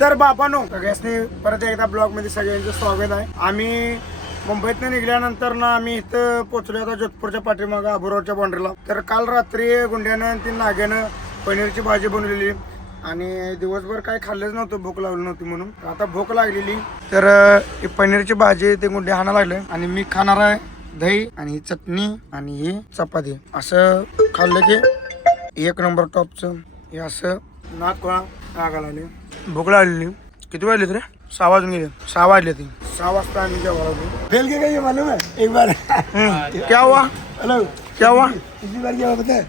तर बाबांनो सगळ्यांनी परत एकदा ब्लॉग मध्ये सगळ्यांचं स्वागत आहे. आम्ही मुंबईतनं निघाल्यानंतर ना आम्ही इथं पोहोचलो आता जोधपूरच्या पाठीमागं आबुरोडच्या बाउंड्रीला. तर काल रात्री गुंड्यानं ती नाग्यानं पनीरची भाजी बनवलेली आणि दिवसभर काय खाल्लंच नव्हतं, भूक लागली नव्हती म्हणून. आता भूक लागलेली तर ही पनीरची भाजी ते गुंडे खाणं लागले आणि मी खाणार आहे दही आणि ही चटणी आणि ही चपाती. असं खाल्लं की एक नंबर टॉपचं. हे असं नाक कोणा लागायला लागले, भूक लागलेली. किती वाजले रे? 6 वाजून गेले. 6 वाजले ती. 6 वाजता आम्ही जेवायला फेल के गई मालूम है एक बार. क्या हुआ? हेलो क्या हुआ? पिछली बार क्या हुआ पता है?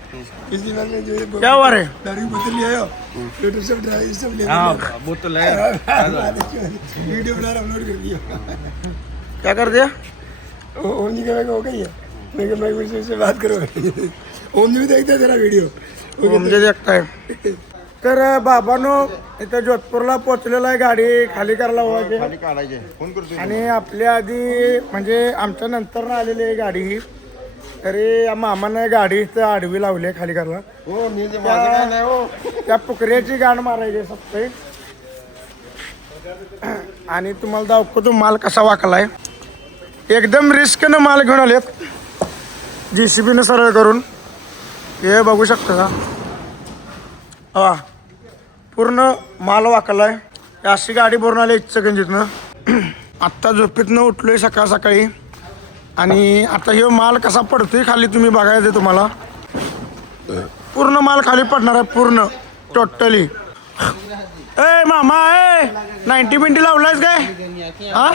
पिछली बार में जो क्या हुआ रे? दारू बोतल ले आयो, पेट्रोल सब ड्राइवर सब ले आयो. हां बोतल है, वीडियो बना अपलोड कर दिया. क्या कर दिया? ओम जी का हो गई है. मैं से बात करो. ओम जी भी देखता है तेरा वीडियो. ओम जी देखता है. तर बाबांनो इथं जोधपूरला पोहोचलेला आहे. गाडी खाली करायला हवायची फोन करतो आणि आपल्या आधी म्हणजे आमच्या नंतर आलेली आहे गाडी ही. तरी मामानं गाडी इथं आडवी लावली आहे खाली करायला. त्या पुकऱ्याची गाण मारायची सप्ताही. आणि तुम्हाला दाखवतो माल कसा वाकलाय. एकदम रिस्कनं माल घेऊन आलेत JCBनं सरळ करून. हे बघू शकता का? हा पूर्ण माल वाकलाय. अशी गाडी भरून आली इचलकरंजीतनं. आत्ता झोपेतनं उठलोय सकाळ सकाळी आणि आता हे माल कसा पडतोय खाली तुम्ही बघायचं तुम्हाला. पूर्ण माल खाली पडणार आहे पूर्ण टोटली. ए मामा ए 90 मिनिटी लावलायस काय? हा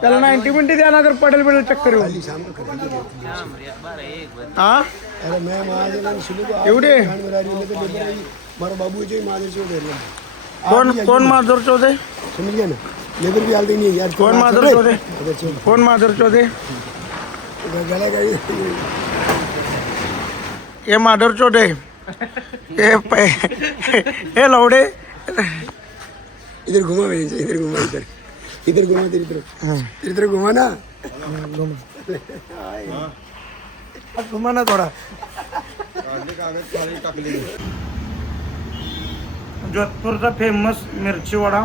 त्याला 90 मिनिटी द्या ना तर पडेल पडेल चक्कर येऊन. हा एवढे कोण माधुर चौधे? समझ गया ना. लेबर भी हाल नहीं यार. कौन माधुर चौधे? कौन माधुर चौधे? ये माधुर चौधे ये लौड़े. इधर घुमा मेरे से, इधर घुमा, इधर इधर घुमा, इधर घुमा ना. घुमा ना थोडा. जोधपूरचा फेमस मिरची वडा,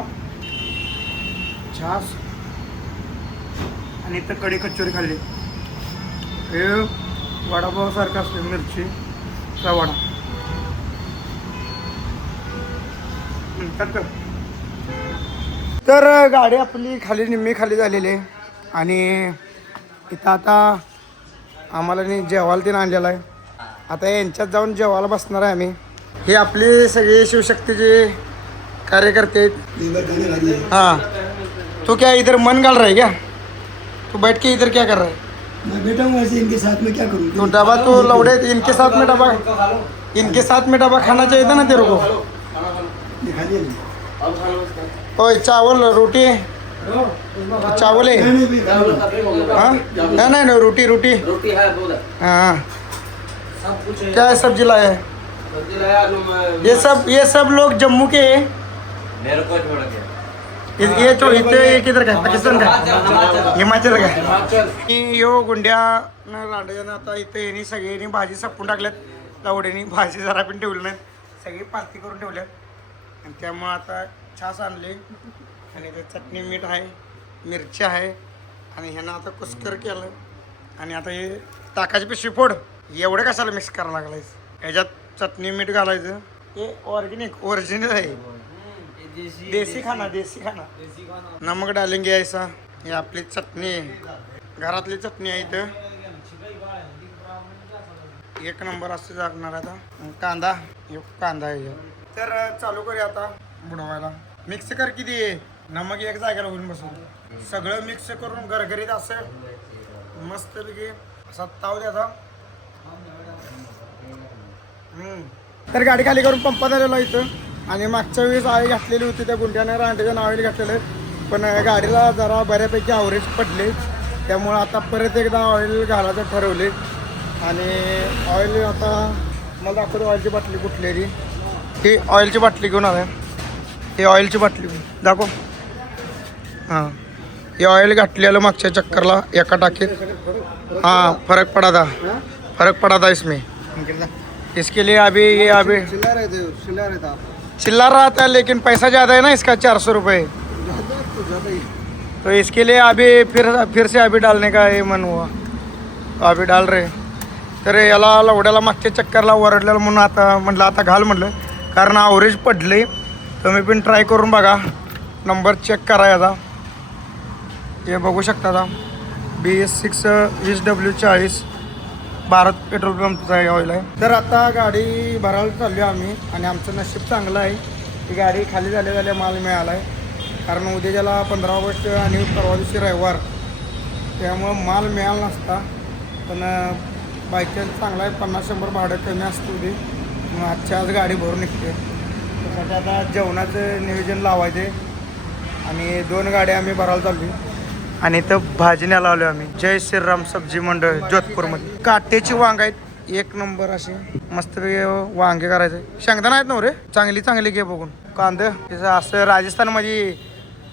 छास आणि इथं कढी कचोरी खाल्ली. हे वडापाव सारखा असतो मिरचीचा वडा. तर गाडी आपली खाली निम्मी खाली झालेली आहे आणि इथं आता आम्हाला जेवायला तीन आणलेला आहे. आता यांच्यात जाऊन जेवायला बसणार आहे आम्ही. हे आपली सगळे शिवशक्तीचे कार्यकर्ते आहेत. हाँ तो क्या इधर मन गाल रहा है क्या? तो बैठ के इधर क्या कर रहा है? मैं बैठा हूँ ऐसे इनके साथ में क्या करूँ? तो डब्बा तो लौड़े इनके साथ में डब्बा खाना चाहिए था ना तेरे को. ओए चावल रोटी चावल है. हाँ नहीं रोटी हाँ. क्या है सब्जी लाया है? ये सब लोग जम्मू के हैं. मेरे को छोड़ के ये तो इथे किधर का? पाकिस्तान का? हिमाचल का? यो गुंड्या लांडग्यानं आता इथे यांनी सगळ्यांनी भाजी सपून टाकल्यात. लावड्यानी भाजी जरा पण ठेवली नाही, सगळी पालती करून ठेवल्यात. आणि त्यामुळं आता छास आणले आणि ते चटणी मीठ आहे, मिरची आहे आणि ह्यानं आता कुस्कर केलं. आणि आता हे ताकाची पिशवी फोड. एवढं कशाला मिक्स करायला लागलाय? ह्याच्यात चटणी मीठ घालायचं. हे ऑर्गेनिक ओरिजिनल आहे. देसी खाना नमक डालेंगे ऐसा. हे आपली चटणी आहे, घरातली चटणी आहे. इथं एक नंबर असं लागणार. आता कांदा आहे. तर चालू करूया आता बुडवायला. मिक्स कर किती आहे नमक एक जागेला होऊन बसून सगळं मिक्स करून गरगरीत असं मस्तपैकी असा ताव द्यायचा. तर गाडी खाली करून पंपात आलेलो इथं. आणि मागच्या वेळेस ऑइल घातलेली होती त्या गुंड्यानं रांडेच्यानं ऑइल घातलेलं, पण गाडीला जरा बऱ्यापैकी ॲव्हरेज पडले. त्यामुळं आता परत एकदा ऑइल घालायचं ठरवले. आणि ऑइल आता मला दाखवतो ऑइलची बाटली कुठलेली. ही ऑइलची बाटली घेऊन आलाय. ही ऑइलची बाटली दाखव. हां हे ऑइल घातलेलं मागच्या चक्करला एका टाकीत. हाँ फर्क पड़ा था इसमें. इसके लिए अभी ये अभी चिल्ला रहा था लेकिन पैसा ज़्यादा है ना इसका 400 रुपये। तो इसके लिए अभी फिर से अभी डालने का ये मन हुआ, अभी डाल रहे। तर याला लवड्याला मागच्या चक्करला ओरडलेलं म्हणून आता म्हटलं आता घाल म्हटलं, कारण ॲव्हरेज पडले. तुम्ही पण ट्राय करून बघा, नंबर चेक करा याचा. हे बघू शकता आता BS6 20W40 भारत पेट्रोल पंपचा ऑइल आहे. तर आता गाडी भरायला चाललो आम्ही आणि आमचं नशीब चांगलं आहे की गाडी खाली झाल्या माल मिळाला आहे. कारण उद्याच्याला 15 ऑगस्ट आणि परवा दिवशी रविवार, त्यामुळं माल मिळाला नसता. पण बायचान्स चांगला आहे, 50-100 भाडं कमी असतं उद्या, मग आजच्या आज गाडी भरून निघते. त्यासाठी आता जेवणाचं नियोजन लावायचे आणि 2 गाड्या आम्ही भरायला चाललो. आणि इथं भाजी न्यायला आलो आम्ही, जय श्रीराम सब्जी मंडळ जोधपूरमध्ये. काट्याची वांग आहेत, 1 नंबर असे मस्तपैकी वांगे करायचे. शेंगदाणा आहेत ना रे, चांगली घे बघून. कांदा असं राजस्थानमध्ये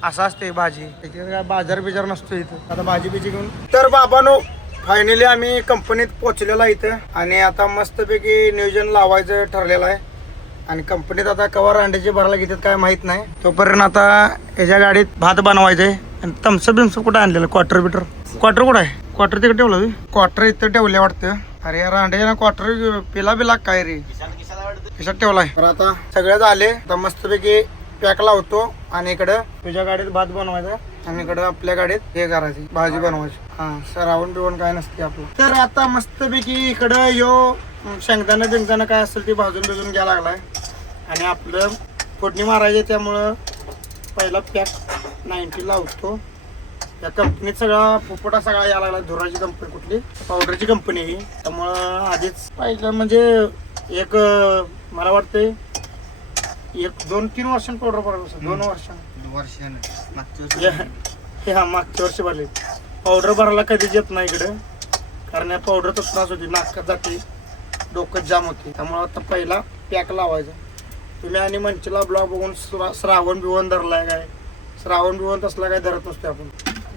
असं असते भाजी, काय बाजार बिजार नसतो इथं. आता भाजी बिजी घेऊन तर बाबानो फायनली आम्ही कंपनीत पोचलेला इथं आणि आता मस्तपैकी नियोजन लावायचं ठरलेलं आहे. आणि कंपनीत आता कवर अंड्याची भरायला घेतात काय माहित नाही. तोपर्यंत आता याच्या गाडीत भात बनवायचे. आणि तमसं बिमसं कुठं आणलेलं, क्वार्टर कुठं आहे? क्वार्टर तिकडे ठेवलं, क्वार्टर इथं ठेवले वाटतं. अरे यार अंड्याच्या क्वार्टर पिला काय रे खिशात ठेवलाय. तर आता सगळं झाले, आता मस्तपैकी पॅक लावतो आणि इकडं तुझ्या गाडीत भात बनवायचा आणि इकडं आपल्या गाडीत हे करायची भाजी बनवायची. हा श्रावण बिवण काय नसते आपलं. तर आता मस्तपैकी इकडं शेंगदाणा बिंगदाणा काय असेल ते भाजून घ्यायला लागलाय आणि आपलं फोडणी मारायची. त्यामुळं पहिला पॅक 90 लावतो. त्या कंपनीत सगळा पोपटा सगळा यायला लागला. धुराची कंपनी, कुठली पावडरची कंपनी आहे, त्यामुळं आधीच पहिलं म्हणजे एक मला वाटतंय 1-2-3 वर्षांनी पावडर भरायला, 2 वर्षांनी हे हा मागच्या वर्षी भरले. पावडर भरायला कधीच येत नाही इकडं, कारण या पावडरचा त्रास होती, नाकात जाते, डोकं जाम होते. त्यामुळं आता पहिला पॅक लावायचा. तुम्ही आणि मंचीला ब्लॉग बघून श्रावण बिवण धरलाय काय? श्रावण बिवण तसला काय धरत नसते आपण.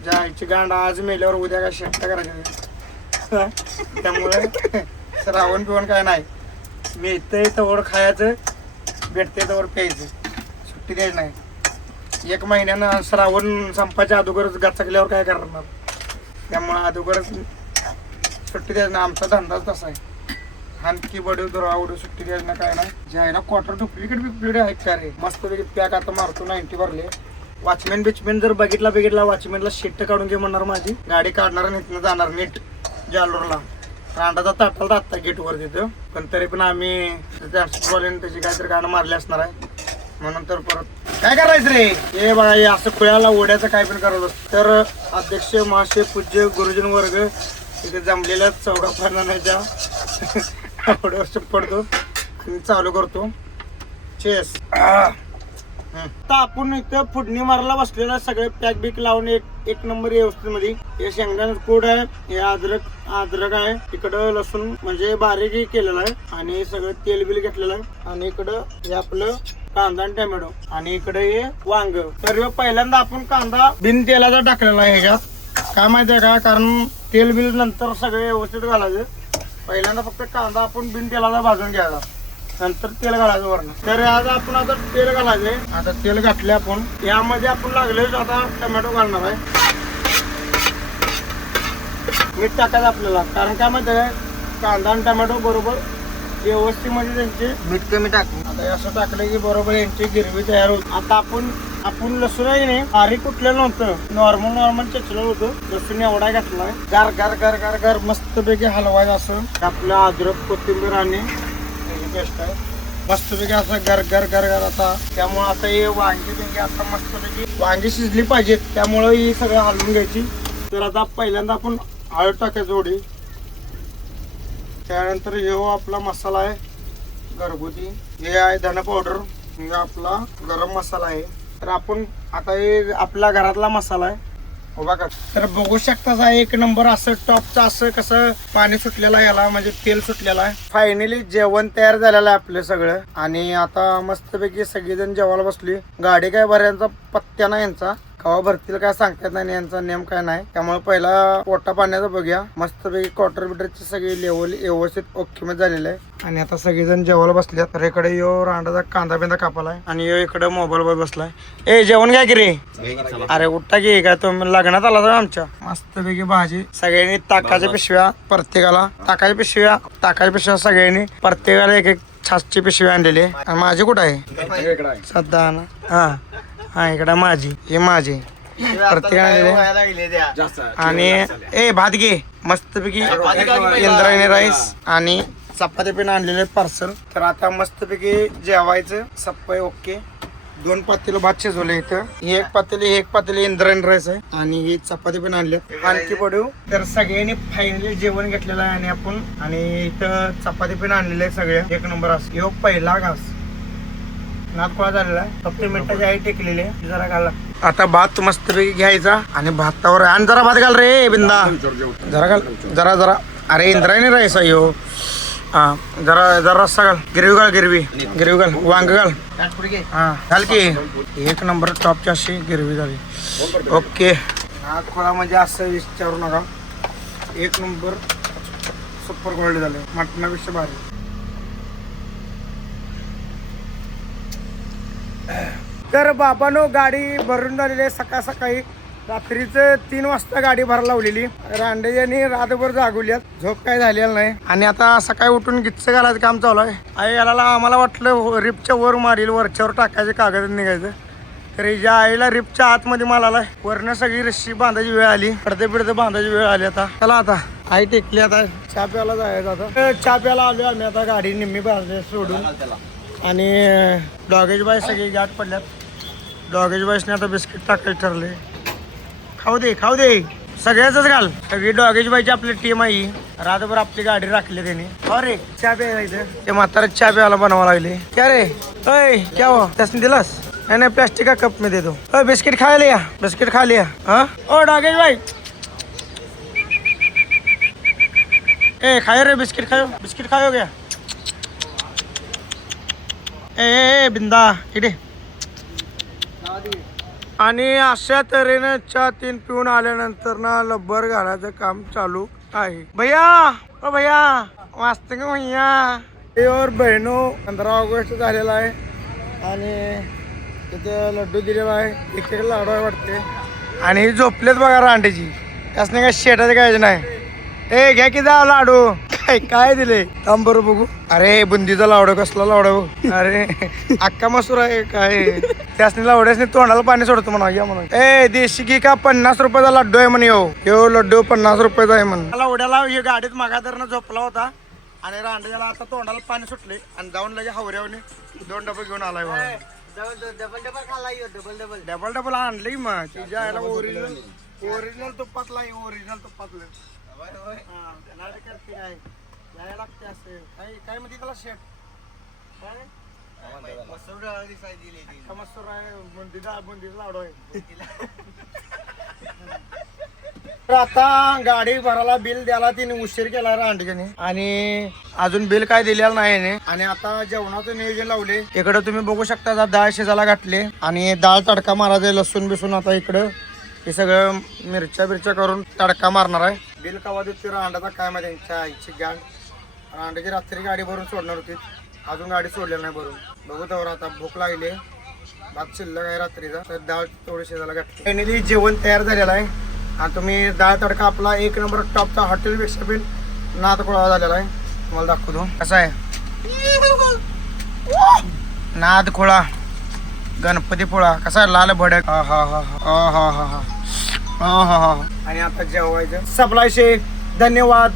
ज्या आईची गांड आज मेल्यावर उद्या काय शेट्टा करायचं. त्यामुळे श्रावण बिवण काय नाही, मी इथं तवर खायचं, भेटते तवर प्यायचं, सुट्टी द्यायची नाही. 1 महिन्यानं श्रावण संपायच्या अगोदरच गचकल्यावर काय करणार, त्यामुळं अगोदरच सुट्टी द्यायची नाही. आमचा धंदाच तसा आहे, आणखी बडे आवडू सुट्टी द्यायची ना काय नाही. ज्याला क्वार्टर डुप्लिकेट आहेत का रे. मस्तपैकी पॅक आता मारतो, 90 भरले. वॉचमॅन जर बघितला वाचमॅनला शिट्ट काढून घे म्हणणार माझी, गाडी काढणार आणि इथनं जाणार नीट जालूरला. रांडाचा ताटाला राहता गेटवर तिथं, पण तरी पण आम्ही ट्रान्सपोर्टवाल्याने त्याची काहीतरी गाणं मारले असणार आहे, म्हणून तर परत काय करायचं रे. हे बघा, हे असं खुळ्याला ओढ्याचं काय पण करत असतं. तर अध्यक्ष महाशय पूज्य गुरुजन वर्ग इथे जमलेल्या चौदा पानाच्या आवड्यावर पडतो आणि चालू करतो. चेस. आता आपण इथं फोडणी मारायला बसलेला, सगळे पॅक बिक लावून एक नंबर व्यवस्थित मध्ये. हे शेंगदाणा कूड आहे, हे अद्रक आहे, इकडं लसूण म्हणजे बारीक केलेला आहे आणि सगळं तेल बिल घेतलेलं आहे. आणि इकडं हे आपलं कांदा आणि टोमॅटो आणि इकडे हे वांग. तर पहिल्यांदा आपण कांदा बिन तेलाचा टाकलेला आहे ह्याच्यात. काय माहिती आहे का, कारण तेल बिल नंतर सगळे व्यवस्थित घालायचं. पहिल्यांदा फक्त कांदा आपण बिन तेलाचा भाजून घ्यायचा, नंतर तेल घालायचं वरण. तर आज आपण आता तेल घालायचे. आता तेल घातले आपण, यामध्ये आपण लागले आता टोमॅटो घालणार आहे. मीठ टाकायचं आपल्याला, कारण काय माहिती आहे, कांदा आणि टोमॅटो बरोबर व्यवस्थित मध्ये त्यांचे मीठ कमी टाकू. आता असं टाकलं की बरोबर यांची गिरवी तयार होती. आता आपण लसूण आहे नाही बारीक कुठलेलं नव्हतं, नॉर्मल चेचलं होतं. लसूण एवढा घातलाय, गार गार गार गार गार मस्तपैकी हलवायचं. असं आपलं अद्रक कोथिंबीर आणि पेस्ट आहे, मस्तपैकी असं गर गर गर गर. आता त्यामुळे आता हे वांगी आता मस्तपैकी वांगी शिजली पाहिजेत, त्यामुळे ही सगळं हलवून घ्यायची. तर आता पहिल्यांदा आपण हळद टाकायची जोडी. त्यानंतर हे आपला मसाला आहे घरगुती, हे आहे धना पावडर, हे आपला गरम मसाला आहे. तर आपण आता हे आपल्या घरातला मसाला आहे उभा कर. तर बघू शकता एक नंबर असं टॉपचं असं कसं पाणी सुटलेलं आहे याला, म्हणजे तेल सुटलेलं आहे. फायनली जेवण तयार झालेलं आहे आपलं सगळं. आणि आता मस्तपैकी सगळेजण जेवायला बसली. गाडी काय भरायचा पत्त्या नाही यांचा, कवा भरतील काय सांगता येत नाही, यांचा नेम काय नाही. त्यामुळे पहिला पोटा पाण्याचा बघूया. मस्तपैकी क्वार्टर बिटरची सगळी लेवल व्यवस्थित ओके मध्ये झालेलं आहे. आणि आता सगळेजण जेवायला बसल्यात. तर इकडे यो रांडाचा कांदा बिंदा कापालाय आणि यो इकडे मोबाईल वर बसलाय. ए जेवण काय की रे? अरे उठा की काय तुम्ही लग्नात आला तर आमच्या. मस्तपैकी भाजी सगळ्यांनी ताकाच्या पिशव्या प्रत्येकाला ताकाच्या पिशव्या सगळ्यांनी प्रत्येकाला एक एक छासची पिशवी आणलेली आहे. आणि माझी कुठं आहे? सध्या ना हा इकडे माझी हे माझी प्रत्येकाने. आणि ए भात घे मस्तपैकी इंद्रायणी राईस आणि चपाती पण आणलेले पार्सल. तर आता मस्तपैकी जेवायचं सप्पय ओके. 2 पातेलं भात शिजवलं इथं. ही एक पातेली इंद्रायणी राईस आहे आणि ही चपाती पण आणली आणखी पडू. तर सगळ्यांनी फायनली जेवण घेतलेलं आहे आणि आपण आणि इथं चपाती पण आणलेली आहे सगळ्या एक नंबर. असं ह्यो पहिला घास नाद कोळा झालेला आहे. फक्त मिठाची आई टेकलेली आहे जरा घाला. आता भात मस्तपैकी घ्यायचा आणि भातावर आणि जरा भात घाल रे बिंदा. जरा घाल जरा. अरे इंद्रायणी राईस आहे ह्यो. हा जरा रस्सा घाल. गिरवी घाल वांग घाल. हा घाल की. एक नंबर टॉपची अशी गिरवी झाली. ओके नाद कोळा म्हणजे असं विचारू नका. एक नंबर सुपर क्वालिटी झाले. मटणापेक्षा भारी. तर बाबानो गाडी भरून झालेली आहे. सकाळी रात्रीचं 3 वाजता गाडी भरायला लावलेली. रांडेजांनी रातभर जागवल्यात. झोप काय झालेला नाही. आणि आता सकाळी उठून गिच्च घालायचं काम चालू आहे. आई याला आम्हाला वाटलं रिपच्या वर मारील, वरच्यावर टाकायचे कागद निघायचं. तर हिच्या आईला रिपच्या आतमध्ये मालाला वरनं सगळी रस्सी बांधायची वेळ आली. पडते बांधायची वेळ आली. आता चला आता आई टेकली. आता चहा प्यायला जायचं. आता चहा प्यायला आलो आम्ही. आता गाडी निम्मी बांधली सोडून. आणि डॉगेज बाय सगळी गाठ पडल्यात. डॉगेज बायसने आता बिस्किट टाकायचे ठरले. खाऊ दे सगळ्याच घाल. सगळी डॉगेज बायची आपली टीम आहे. रातभर आपली गाडी राखली त्यांनी. अरे चहा प्यायचं ते म्हातारा चहा प्यायला बनवा लागले. क्या रे अय क्या हो त्यासने दिलास? नाही प्लास्टिक का कप में दे दो. बिस्किट खा लिया हाँ. ओ डॉगेज बाई ए खायो रे बिस्किट खायो क्या? ए बिंदा इकडे. आणि अशा तऱ्हेनं चहा 3 पिऊन आल्यानंतर ना लब्बर घालायचं काम चालू आहे. भैया वाचते का भैया? और बहिणो 15 ऑगस्ट झालेला आहे आणि तिथे लड्डू दिलेला आहे. एक लाडू आहे वाटते. आणि झोपलेत बघा रांडेची. त्यासने काय शेटाचं काय नाही. ए घ्या की जा लाडू. काय दिले थांब बरं बघू. अरे बुंदीचा लावडा कसला लावडा. अरे अक्का मसूर आहे काय. त्यासनी लावड्यासनी तोंडाला पाणी सोडतो म्हणा. या म्हणून ए देशी घी का 50 रुपयाचा लड्डू आहे म्हणे. यो लड्डू 50 रुपयाचा आहे म्हण. लावड्याला गाडीत मागादरनं झोपला होता आणि रांड्याला आता तोंडाला पाणी सुटले आणि जाऊन लगे हावऱ्यावने 2 डबे घेऊन आलाय. डबल आणले मग तिच्या याला ओरिजिनल तुपातला करते काय यायला लागते असं काय म्हणते त्याला शेट मसूर आहे. बुंदीचा लाडू आहे. तर आता गाडी भरायला बिल द्यायला तिने उशीर केला रांडीने आणि अजून बिल काय दिलेलं नाही. आणि आता जेवणाचं नियोजन लावले. इकडे तुम्ही बघू शकता डाळ शिजायला घातले आणि डाळ तडका मारायचा. लसूण बिसून आता इकडं हे सगळं मिरच्या करून तडका मारणार आहे. बिल कवा देते रांडाचा काय माहिती. त्यांच्या आईची गाड रांडाची रात्री गाडी भरून सोडणार होती. अजून गाडी सोडलेली नाही भरून. बघू तर आता भूक लागली. भात शिल्लक आहे रात्रीचा. तर डाळ थोडी शिजायला घातली. फायनली जेवण तयार झालेलं आहे. आणि तुम्ही डाळ तडका आपला 1 नंबर टॉपचा हॉटेलपेक्षा पण नाद कोळा झालेला आहे. तुम्हाला दाखवतो कसा आहे नाद खोळा गणपती पोळा. कसा आहे लाल भडक. हा. आणि आता जेवायचं. सप्लाय शेख धन्यवाद.